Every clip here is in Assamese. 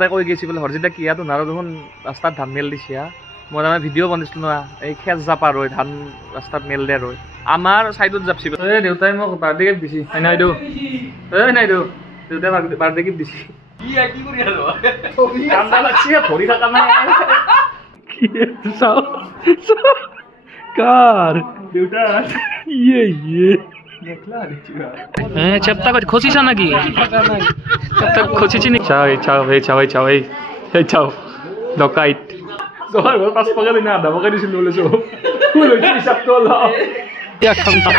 এটা কৈ গৈছে বোলে হৰজিতা কিয়া তো নাৰো দেখোন ৰাস্তাত ধান মেল দিছে মই তাৰমানে ভিডিঅ' বনাইছিলোঁ না এই খেজ জাপাৰ হয় ধান ৰাস্তাত মেল দিয়া ৰয় আমাৰ চাইডত যাবছি এই দেউতাই মোক বাৰ্থডে গিফ্ট দিছে হয় নাই দিওঁ এই নাই দিওঁ দেউতাই বাৰ্থডে গিফ্ট দিছে কি কৰি আছো কান্দা লাগছে ভৰি থকা নাই চাও কাৰ দেউতা ইয়ে ইয়ে চেপ্তা করে খসিছা নাকি চেপ্তা খসিছি নি চাও এই চাও ডকাইট ঘর ঘর 5 টাকা দিনা আধা টাকা দিছিল বলেছো ফুল হইছে হিসাব তো ল ইয়া খামতা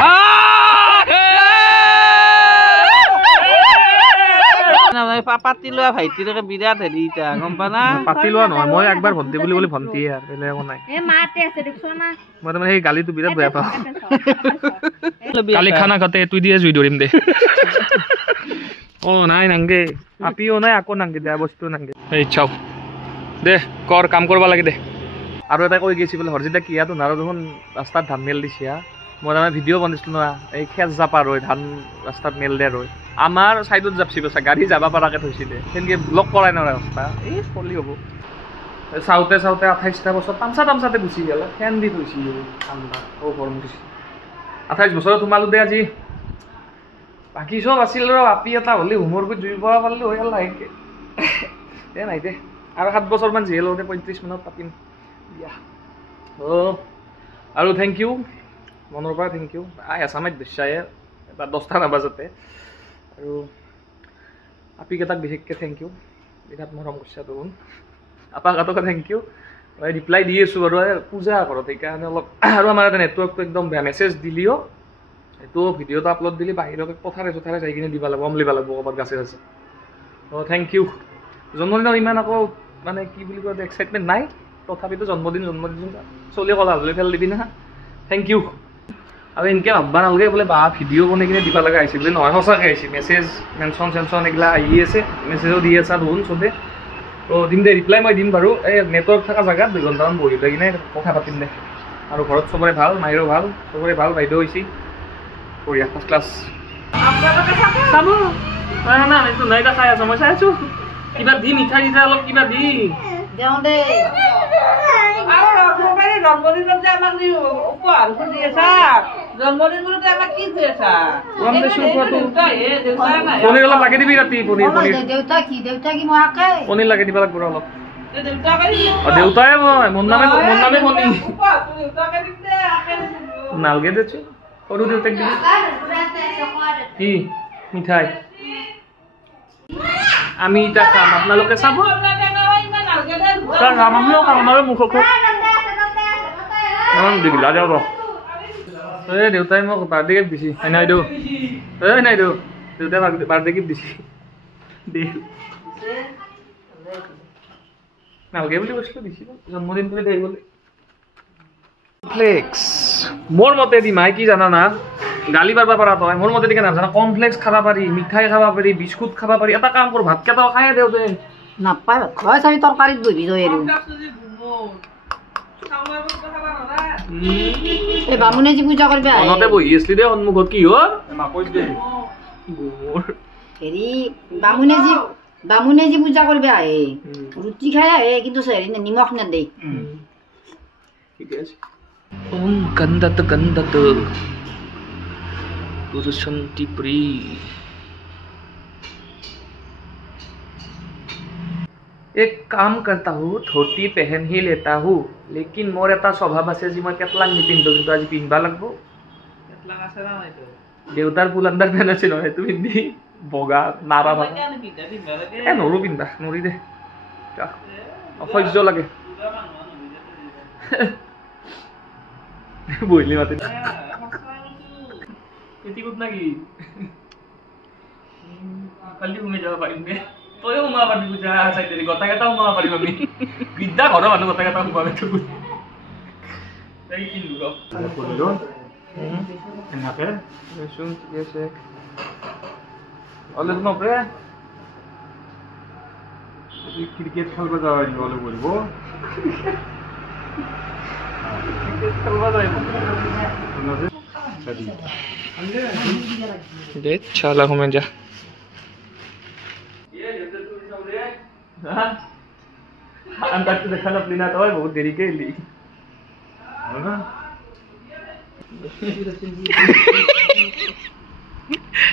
না ভাই পাতি লোৱা ভাইটিৰে বিৰাট হেৰি ইটা গম পা না পাতি লোৱা নহয় মই একবাৰ ভন্টি বুলি ভন্টি আর বেলে একো নাই এ মাতে আছে দেখছ না মই মানে সেই গালিটো বিৰাট বেয়া পাওঁ কালি খানা খাতে তুই দিয়ে জুই ধৰিম দে ও নাই নাংগে আপিও নাই আকো নাংগে দিয়া বস্তু নাংগে এই চাও দে কৰ কাম কৰবা লাগে দে আৰু এটা কৈ গৈছে বোলে হৰজিতা কিয়া তো নাৰো দেখোন ৰাস্তাত ধান মেল দিছে মই তাৰমানে ভিডিঅ' বনাইছিলোঁ না এই খেজ জাপাৰ হয় ধান ৰাস্তাত মেল দিয়া ৰয় আমাৰ চাইডত যাবছি বছা গাড়ী যাব পৰাকৈ থৈছিলে সেনেকৈ ব্লক কৰাই নৰা ৰাস্তা এই চলি হ'ব চাওঁতে 28টা বছৰ তামচাতে গুচি গ'ল ফেন দি থৈছিল ঠাণ্ডা গৰম উঠিছে 28 বছৰত সোমালোঁ দে আজি বাকী চব আছিল ৰ আপি এটা হ'লে হোমৱৰ্কত জুই পোৱা পাৰিলোঁ হৈ গ'ল লাহেকৈ দে নাই দে আৰু 7 বছৰমান যিহে লওঁতে 35 মানত পাতিম দিয়া আৰু থেংক ইউ মনৰ পৰা থেংক ইউ এছামাইত বিশ্বায়ে এটা 10টা নাবাজতে আৰু আপিকেইটাক বিশেষকৈ থেংক ইউ বিৰাট মৰম কৰিছে দেখোন আপাকাটকে থেংক ইউ ৰিপ্লাই দি আছোঁ বাৰু পূজা ঘৰত সেইকাৰণে অলপ আৰু আমাৰ এটা নেটৱৰ্কটো একদম বেয়া মেছেজ দিলিও এইটো ভিডিঅ'টো আপলোড দিলি বাহিৰকে পথাৰে যাই কিনে দিব লাগিব লিব লাগিব ক'ৰবাত গাছে থেংক ইউ জন্মদিনত ইমান আকৌ মানে কি বুলি কয় এক্সাইটমেণ্ট নাই তথাপিতো জন্মদিন চলি কলা হ'লে ফেল দিবি না থেংক ইউ আৰু এনেকৈ ভাববা নালাগে বোলে বা ভিডিঅ' বনাই কিনে দিব লগা আহিছে বোলে নহয় সঁচাকৈ আহিছে মেছেজ মেনশ্যন এইগিলা আহি আছে মেছেজো দি আছা দেখোন চবে তো দিম দে ৰিপ্লাই মই দিম বাৰু এই নেটৱৰ্ক থকা জেগাত 2 ঘণ্টামান বহি লৈ কিনে কথা পাতিম দে আৰু ঘৰত চবৰে ভাল মাইৰো ভাল চবৰে ভাল বাইদেউ হৈছে বঢ়িয়া ফাৰ্ষ্ট ক্লাছ চাব না এইটো নাই খাই আছো মই চাই আছোঁ কিবা দি মিঠাই দিছা অলপ কিবা দি দেও দে আৰু সবাই জন্মদিনত যে আমাক উপহাৰ খুজি আছা জন্মদিন বুলি আমাক কি দি আছা কম দেচোন খোৱাটো দেউতা নাই পনীৰ অলপ লাগি দিবি ৰাতি পনীৰ দেউতা কি মই আকে পনীৰ লাগি দিব লাগিব অলপ দেউতা কালি দেউতাই মই মোৰ নামে পনীৰ দেউতা কালি দে আকে নালগে দেছো সৰু দেউতাক দিবি কি মিঠাই আমি এটা খাম আপোনালোকে চাব আমিও খাম আমাৰো মুখক দিলা যাওঁ ৰ এই দেউতাই মোক বাৰ্থডে গিফ্ট দিছে হয় নাই দিওঁ এই নাই দিওঁ দেউতাই বাৰ্থডে গিফ্ট দিছে দে নালগে বুলি কৈছিলোঁ দিছিল জন্মদিন বুলি দে গ'লে কমপ্লেক্স মোৰ মতে দি মাই কি জানা না গালি পাৰবা পৰা তই মোৰ মতে দিকে নাজানা কমপ্লেক্স খাব পাৰি মিঠাই খাব পাৰি বিস্কুট খাব পাৰি এটা কাম কৰ ভাতকেইটাও খাই দেও দে নাপায় ঘৰ চাৰি তৰকাৰীত বহি থৈ আৰু এই বামুণে যি পূজা কৰিব আহে মনতে বহি আছিলি দে সন্মুখত কি হ'ল হেৰি বামুণে যি পূজা কৰিব আহে ৰুটি খাই আহে কিন্তু হেৰি নিমখ নেদেই ঠিকে আছে ওম গন্ধত পুৰুষন্তি প্ৰী एक काम करता हूँ धोती पहन ही लेता हूँ लेकिन मोर এটা স্বভাৱ আছে যে মই কেটলাং নিপিন্ধো কিন্তু আজি পিন্ধবা লাগব কেটলাং আছে না নাইতো দেউতাৰ ফুল আন্দাৰ পেন আছে নহয় তুমি পিন্ধি বগা নাৰা ভাগ এ নৰু পিন্ধা নৰি দে অসহ্য লাগে বইলি মাতি পেটিকোট নাকি কালি ঘুমে যাব পাৰিম দে তইও সোমাব পাৰিবি পূজা চাই দেৰি গোটাকেইটাও সোমাব পাৰিম আমি বিদ্যা ঘৰৰ মানুহ গোটাকেইটা সোমাব তাই কি লুগাও এনেকে শুন ঠিক আছে অলপ নপৰে ক্ৰিকেট খেলব যাব পাৰিব অলপ বলব ক্ৰিকেট খেলব যাব दे चला हूँ मैं जा अंतर देखा अपनी ना तो बहुत देरी के ली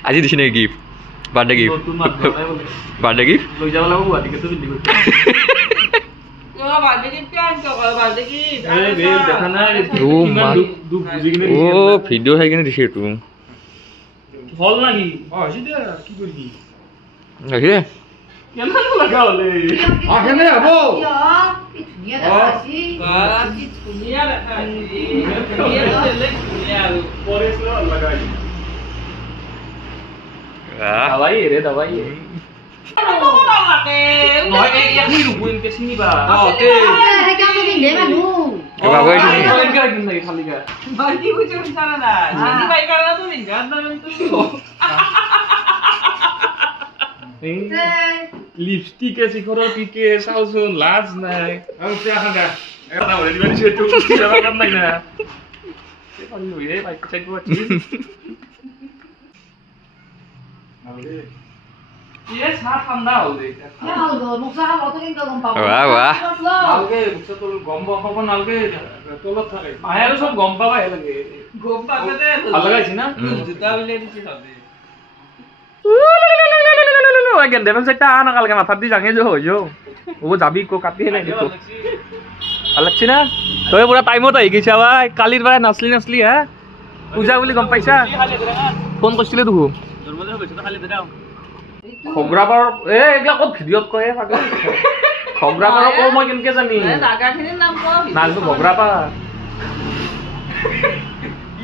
आज दिस नहीं gift birthday gift birthday gift लोग जावा लागो गुवाहाटी के तो बिल्डिंग ओ ভিডিও চাই কিনে দিছে এইটো হল নাকি সিধা কি করবি নাকি কেন লাগা হলে আহেনে আবো কি ধুনিয়া দেখাছি কি ধুনিয়া দেখাছি পরে সে লাগাই दवाई रे दवाई nói cái đi đủ quên cái xin bà তে কাম দিলে মানু বাবা এই quên cái gì này খালি का বাকি কিছু জানা না চিনি বাই করা তো নি গান না তো লিপস্টিক আছে করো পিকে সাউসন লাজ নাই আমি চা খাগা এটা বলে দিবানি সেটু যাবা কাম নাই না সে পারি হই রে ভাই চেক করছি ये साफ ठंडा हो गई 야도 목사 어떻게 인가 좀 봐. वाह वाह নালগে বুঝছো তো গম হব নালগে তলত থাকে পাহাড়ে সব গম পাবা হে লাগে গম পাবে ভাল লাগাইছি না জুতা বিলে দিছি সবে again devil set ta ana kalke matha di jange jo hoyo o jabi ko kati he nai to alagchi na toy pura time ot ahi gisa bhai kalir bare nasli ha puja boli gom paisa phone korchile tu জন্মদিন হইছে তো খালি দেরাও খগ্রাবার এ এগলা কত ভিডিওত কয় পাগল খগ্রাবার কো মই কেনকে জানি জাগাখিনিৰ নাম কও নাল তো খগ্ৰাবা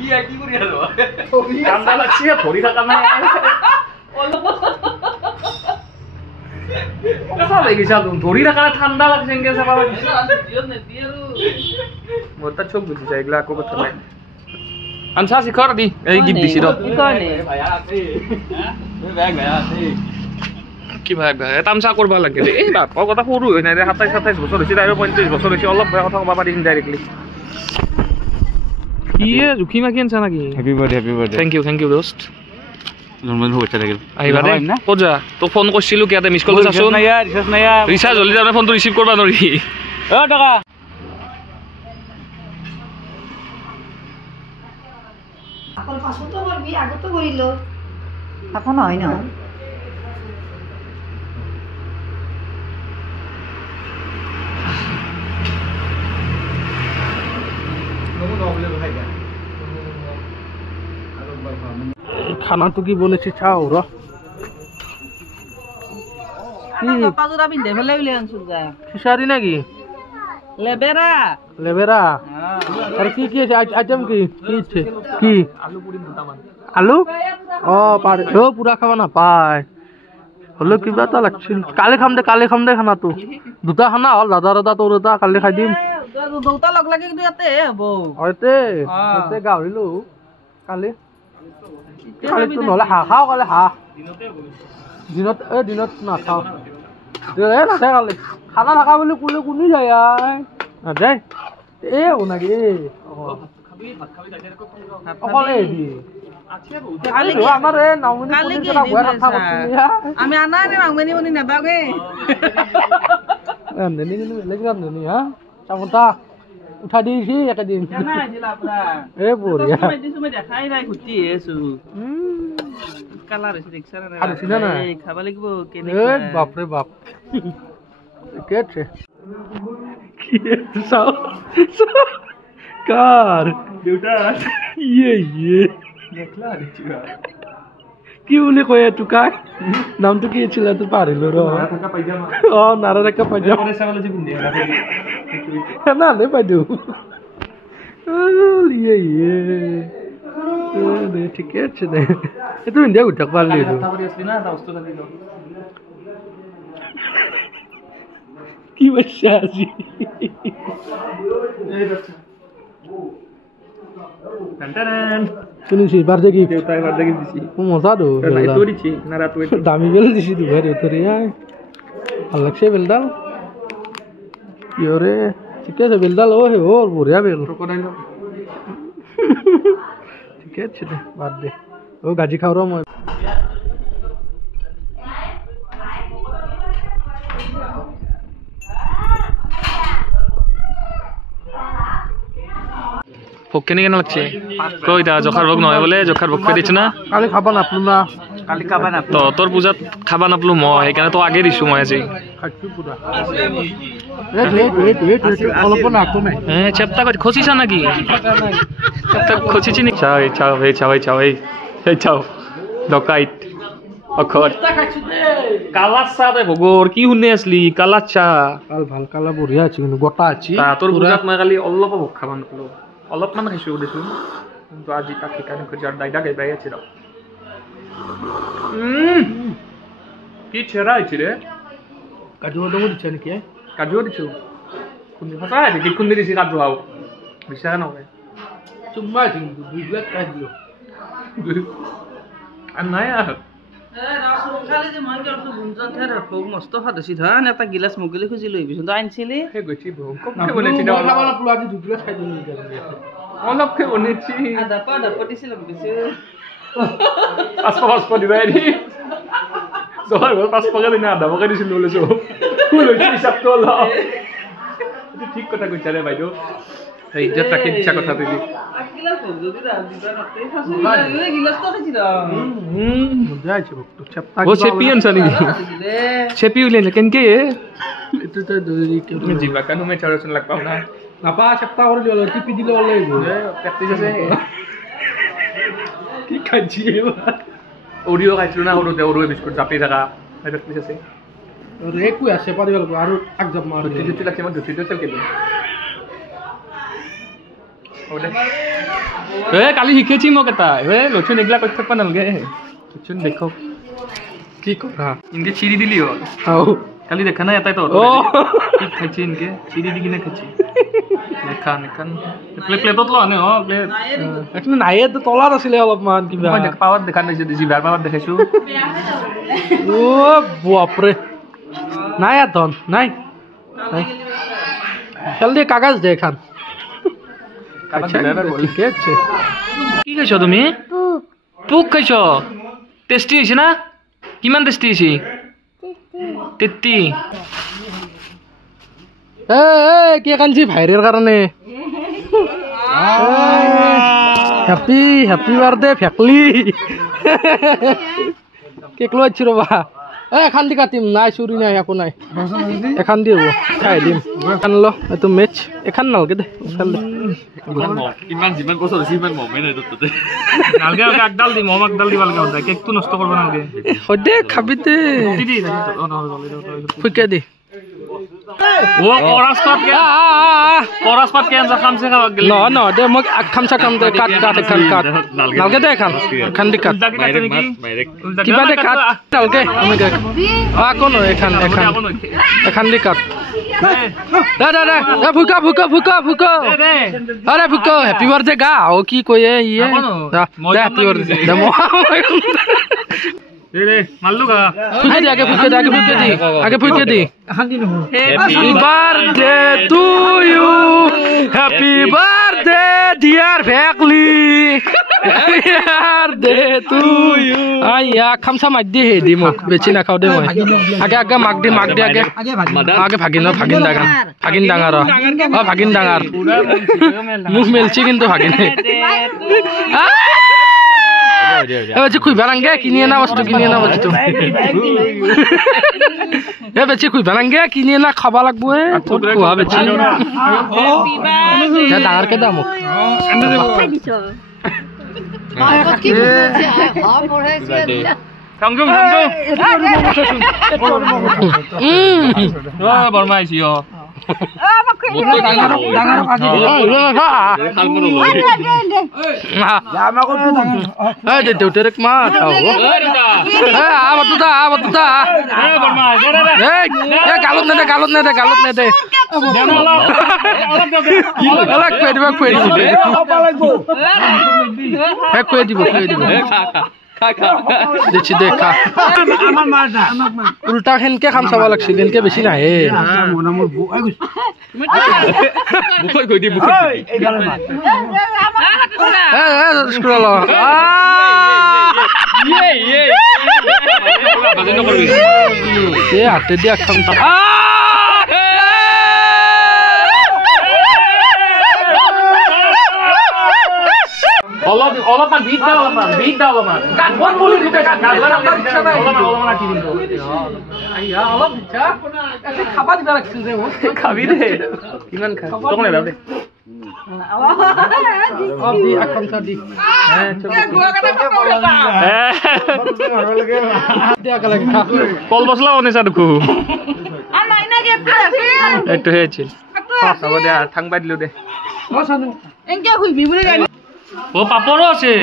ইয়া কি কৰি আছো কান্দা লাগছি ধৰি থাকা নাই কথা লাগিছা ধৰি থাকা ঠাণ্ডা লাগছে কেনকে চাবা মোৰ তা চোখ বুঝিছা এগলা কো কথা নাই আনসা শিখৰ দি এই গিফট দিছি ৰ কি ভাই ভাই তামসা কৰবা লাগে এই বাপৰ কথা সৰু হৈ নাই 27 বছৰ হৈছে আৰু 35 বছৰ হৈছে অলপ বেয়া কথা কবা পাৰি ইনডাইৰেক্টলি কি জুখি মাকি আনছা নাকি হ্যাপি বার্থডে থ্যাংক ইউ দোস্ত জন্মদিন শুভেচ্ছা থাকিল আহিবা দে ক'ত যা তোক ফোন কৰিছিলো কিয়াতে মিছ কল চাচোন ৰিচাৰ্জ নাই ৰিচাৰ্জ হলি তাৰমানে ফোনটো ৰিচিভ কৰবা নৰি অ টকা আকল পাছতো করবি আগতো করিল এখন হয় না খানাটো কি বলেছি চাও র পাজুরা পিন্ধে ফেলে উলি আনছো যা খিচারি নাকি লেবেরা লেবেরা আর কি কি আছে আইটেম কি আছে কি আলু পুরি দুটামান আলু ও পারে ও পুরা খাবা না পায় হলো কিবা এটা লাগছিল কালি খাম দে খানাটো দুটা খানা হল দাদা তোৰ এটা কালি খাই দিম দুটা লগ লাগি কিন্তু ইয়াতে হব হয়তে গাহৰিলো কালি কালিতো নহ'লে হাঁহ খাওঁ কালি হাঁহ দিনত নাখাওঁ নাথাকে কালি খানা থাকা বুলি ক'লে কোনে যায় নাযায় নাকি অকলে আমাৰ এই আমি আনা নে মাংমেনি বনি নাপাগে ৰান্ধনি কিন্তু বেলেগ ৰান্ধনি হা চামতা উঠা দিছি একেদিন এ বঢ়িয়া দেখাই নাই ঘুটি আছো কালাৰ হৈছে দেখছা না খাব লাগিব বাপৰে বাপ ঠিকে আছে চাও কাৰ দেউতা ইয়ে দেখলা কি বুলি কয় তোকাক নামটো কি আছিল তোৰ পাহৰিলো ৰ অ নাৰা থকা পাইজামা নালে পাইদেউ ইয়ে ঠিকে আছে দে এইটো ইণ্ডিয়া ঘূৰি থাকিব পাৰিলি কি বাচ্চা আজি শুনিছি বার্থডে গিফট দিছি মজা তো দামি বেল দিছি দুবার তোরে ভাল লাগছে বেলডাল কি রে ঠিক আছে বেলডাল ও হে ওর বঢ়িয়া বেল ঠিক আছে বার্থডে ও গাজি খাও র মই ভোগ কেনে লাগছে কই দা জখার ভোগ নহয় বলে জখার ভোগ দিছ না কালি খাবা নাপলো না কালি খাবা নাপলো তো তোর পূজাত খাবা নাপলো মই সেইকাৰণে তো আগে দিছো মই আজি খাইছো পুরা অলপ না আকো নাই চেপ্তা কই খচিছা নাকি চেপ্তা খচিছি নি চাও চাও এই চাও ডকাইট অখর কালার সাথে ভগর কি শুনে আসলি কালার চা কাল ভাল কালা বঢ়িয়া আছে কিন্তু গোটা আছে তোর পূজাত মই কালি অলপ ভোগ খাবা নাপলো অলপমান খাইছো দেচোন কিন্তু আজি তাক সেইকাৰণে খোজাৰ দাইদা গাইবাই আছে ৰ কি চেৰা আছে ৰে কাজু দম দিছ নেকি কাজুও দিছো কোন সঁচাই দেখি কোন দিছি কাজু হাও বিশ্বাস নকৰে চুম্মা কিন্তু 2 গ্লাস খাই দিলো আৰ নাই আৰ খালি যে মই কৰছো বুনজন থেৰ ভোগ মস্ত ফাদছি ধান এটা গিলাস মুগলি খুজি লৈ বিছন তো আনছিলি হে গছি ভোগ কমকে বলেছি না খাবা না পুরা 2 গ্লাস খাই দিলি অলপকে বলেছি আদা পটিছিল বিছে পাঁচ দিবাই দি দহৰ ঘৰ 5 টকা দিনা আধা টকা দিছিল বলেছো বলেছি হিচাপ তো ল এটো ঠিক কথা কৈছা ৰে বাইদেউ এই ইজ্জত ৰাখি ইচ্ছা কথা দিলি গিলাস ভোগ যদি দিবা নাতে খাসু গিলাস তো খাইছিল মজা আছে ভোগ তো চেপ্তা ও চেপি আনছা নেকি চেপি উলিয়ালে কেনকে এটো তো দৰি কি জিবা কানো মে চাৰচন লাগ পাও না নাপা চেপ্তা কৰি দিলে টিপি দিলে ওলাই গ'ল প্ৰেক্টিছ আছে কি খাইছি অৰিও খাইছিলো না অৰিও বিস্কুট জাপি থাকা প্ৰেক্টিছ আছে ৰে কো আছে পাৰি গ'ল আৰু আগ জাপ মাৰ ধুতি লাগছে মই ধুতিটো চেল কেলে কালি শিকেছি মোক এটা লচুন এগলা কৰি থাকবা নালগে লচুন দেখো কি কৰা ইনকে চিৰি দিলি হ'ল কালি দেখা নাই এটাই তো কি খাইছি ইনকে চিৰি দি কিনে খাইছি নেখান প্লেটত ল আনে প্লেট এখন নাই তো তলাত আছিলে অলপমান কিবা মই পাৱাত দেখা নাই যদি জিভাৰ পাৱাত দেখাইছো ও বাপৰে নাই আতন নাই জলদি কাগজ দে খান কি খাইছ তুমি পোক খাইছ টেষ্টি হৈছে না কিমান টেষ্টি হৈছে 30 কি কাঞ্চি ভাইৰেৰ কাৰণে হেপী বাৰ্থডে ফেকলি কেক লৈ আছো ৰবা এখন দি কাটিম নাই চুৰি নাই একো নাই এখন দি হ'ব খাই দিম এখন ল এইটো মেচ এখন নালগে দে ইমান যিমান বছৰ হৈছে ইমান মমে নাই তোতে নালগে একডাল দি মম একডাল দিব লাগে ਹੁੰਦਾ কেকটো নষ্ট কৰিব নালগে সদে খাবি দে ফুকে দি ও পৰাসপাত কে আনছা খামছে খাব গেল ন দে মোক খামছা খাম দে কাট এখন কাট নালগে দে এখন দি কাট কিবা দে কাট নালগে আমি আকৌ ন এখন দি কাট দে ফুকা আরে ফুকা হ্যাপি বার্থডে গা ও কি কয়ে ইয়ে দে হ্যাপি বার্থডে দে রে মাল্লু গা ফুকে দি আগে ফুকে দি happy birthday to you happy birthday dear ফেকলি হ্যাপি বার্থডে টু ইউ আইয়া খামসা মাগ দি হে দি মোক বেছি না খাও দে মই আগে মাগ দি আগে ভাগিন ডাঙার মুখ মেলছি কিন্তু ভাগিনে বেছি খুইবা নাংগে কিনি আনা বস্তু বেছি খুইবা নাংগে কিনি আনা খাবা লাগবো খোৱা বেছি ডাঙৰকে দাম বৰমাইছি দেউতাৰে মাত গালত নেদে খুৱাই দিব দেখছি দেখা উল্টা সেনকে খাম চাব লাগছিল এনেকে বেছি নাহে হাতে দিয়া খাম অলপমান বিট দাও অলপমান গাত বন বলি ঢুকে গাত গাদৱাৰ আমাৰ ইচ্ছা নাই অলপমান আকি দিম আইয়া অলপ ইচ্ছা এতে খাবা দিবা লাগছিল যে মোক খাবি দে কিমান খা তোক নাই দে দি এখন চা দি কল বসলা বনাইছা দেখো এইটো হে আছিল হ'ব দে ঠাংবাই দিলো দে এনকে হইবি বলে জানি ও পাপড়ও আছে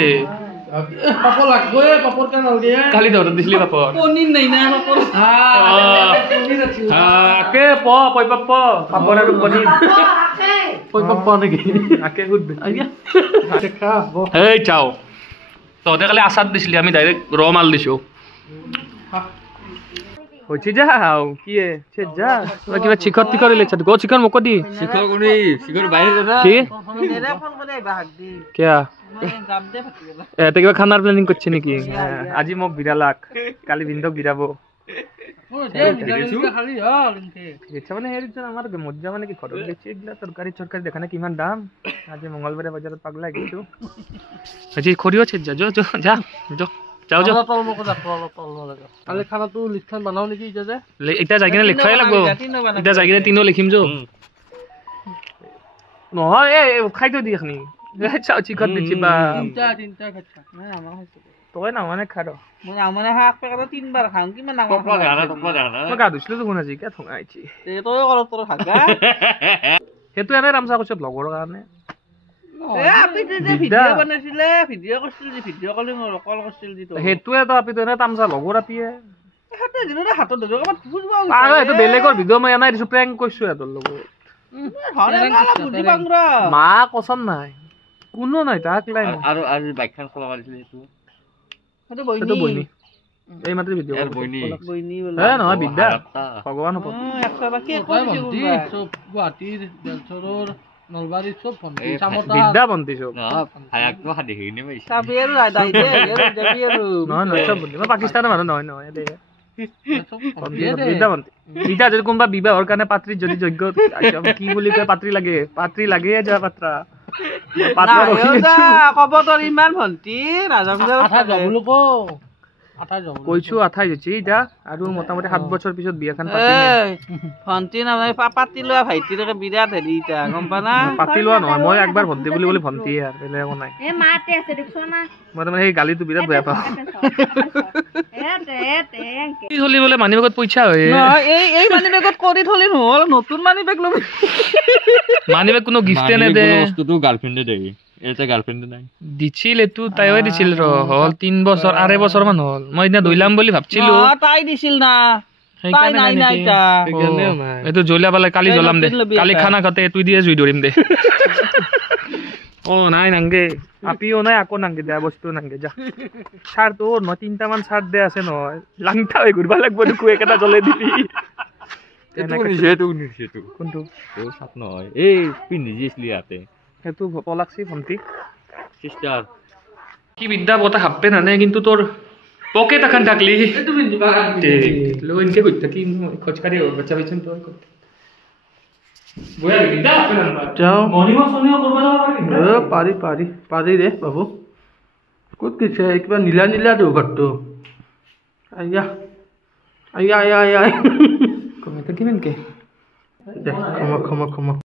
পাপড় লাগবে পাপড় কেন লাগে খালি ধর দিছলি পাপড় পনির নাই না পাপড় আকে পই পাপড় আৰু পনির পই পাপড় নাকি আকে গুড আইয়া দেখা এই চাও তহঁতে কালি আচাৰ দিছিলি আমি ডাইৰেক্ট ৰ মাল দিছো হচ্ছে যাও কি ছে যা কিবা চিকট টিকট লেছা গো চিকন মোক দি শিখৰ কোনি শিখৰ বাহিৰ দাদা কি মেৰে ফোন কৰে ভাগ দি কিয়া গাব দে ফাটি গেল এতে কিবা খানাৰ প্ল্যানিং কৰছে নেকি আজি মোক বিৰালাক কালি বিন্দক বিৰাব খালি হল ইচ্ছা মানে হেৰি আমাৰ মজ্জা মানে কি ঘৰত গেছি এইগিলা তৰকাৰী দেখা নাই কিমান দাম আজি মঙ্গলবাৰে বজাৰত পাগলা গেছো আজি খৰিও ছে যা যা যাও কালি খানাটো লিষ্টখন বনাও নেকি এতিয়া যে এতিয়া যাই কিনে লিখবাই লাগব এতিয়া যাই কিনে তিনিও লিখিম যো নহয় এই খাই থৈ দি এখনি চাও চিকট দিছি বা তিনটা খাচ্ছা না আমার হইছে তই না মানে খাৰ মই আমনে হাক পেকাটো তিনবাৰ খাম কিমান ডাঙৰ মই গা ধুইছিলো দেখোন আজি কিয় থঙাইছি তে তই অলপ তোৰ ভাগা সেইটো এনে ৰামচা কৈছে ব্লগৰ কাৰণে এ আপি যে ভিডিও বনাইছিলে ভিডিও কৰিছিল যে ভিডিও কলিং কল কৰিছিল যে তো সেইটোৱে তো আপি এনে তামচা লগৰ আপিয়ে হাতে দিলো হাতত ধৰি কবাত ফুজবা আৰু এইটো বেলেগৰ ভিডিও মই এনাই দিছো প্ৰেংক কৈছো এতৰ লগত বুজি পাংৰা মা কচম নাই কোনো নাই তাক লাই আৰু আজি বাইকখন খোলা মাৰিছিলে এইটো সেইটো সেইটো বইনি বইনি এই মাত্ৰ ভিডিও ইয়াৰ বইনি বইনি বলে এ নহয় বিদ্যা ভগৱান হ'ব 100 বাকি ভন্টি সব গুৱাহাটীৰ বেলচৰৰ নলবাৰীৰ সব ভন্টি চামতা বিদ্যা বন্তি চব হায়াকটো হাদি হেৰিনে পাইছে চাবিয়েৰু দাই দে যাবিয়েৰু নহয় চব বন্তি মই পাকিস্তানৰ মানুহ নহয় দে সব বিদ্যা বন্তি বিদ্যা যদি কোনোবা বিবাহৰ কাৰণে পাত্ৰী যদি যোগ্য কি বুলি কয় পাত্ৰী লাগে যা পাত্ৰা কব তোৰ ইমান ভন্টি নাজাম আঠা যাবলো কো আঠা যাব কৈছো 28 হৈছে এতিয়া আৰু মোটামুটি 7 বছৰ পিছত বিয়াখন ভন্টি নামাই পাতি লোৱা ভাইটিৰে বিৰাট হেৰি ইটা গম পা না পাতি লোৱা নহয় মই একবাৰ ভন্টি বুলি ভন্টিয়ে আৰু বেলেগ একো নাই এ মাতে আছে দেখছ না মই তাৰমানে সেই গালিটো বিৰাট বেয়া পাওঁ কি চলি বোলে মানি বেগত পইচা হয় এই মানি বেগত কৰি থলি নহল নতুন মানি বেগ লবি মানি বেগ কোনো গিফ্টে নেদে বস্তুটো গাৰ্লফ্ৰেণ্ডে দেই এটা গাৰ্লফ্ৰেণ্ডে নাই দিছিল এইটো তাইও দিছিল ৰ হল 3 বছৰ 2.5 বছৰ মান হল মই এতিয়া দইলাম বুলি ভাবছিলো তাই দিছিল না তাই নাই নাই তা এইটো জ্বলা পালে কালি জ্বলাম দে কালি খানা খাতে তুই দিয়ে জুই ধৰিম দে ও নাই নাংগে আপিও নাই আকৌ নাংগে দে বস্তু নাংগে যা শাৰ্ট তোৰ ন 3টা মান শাৰ্ট দে আছে নহয় লাংটা হৈ ঘুৰবা লাগব দেখো একটা জ্বলে দিবি এইটো নিছেটো কোনটো ও সাপ নহয় এই পিন্ধি দিছিলি ইয়াতে সেইটো পলাক্সি ভন্টি সিস্টার কি বিদ্যা বতা হাপে নানে কিন্তু তোর পকেট এখন থাকলি এইটো পিন্ধিবা লো ইনকে কই থাকি খোঁজকারি বাচ্চা বেচন তো বয়া বিদ্যা হাপে নানে যাও মর্নিং ওয়াক সনিও করবা যাবা পাৰি ৰে বাবু ক'ত গৈছে কিবা নীলা নীলা দিওঁ ঘৰটো আয়া কমে তো কিমান কে দে ক্ষমা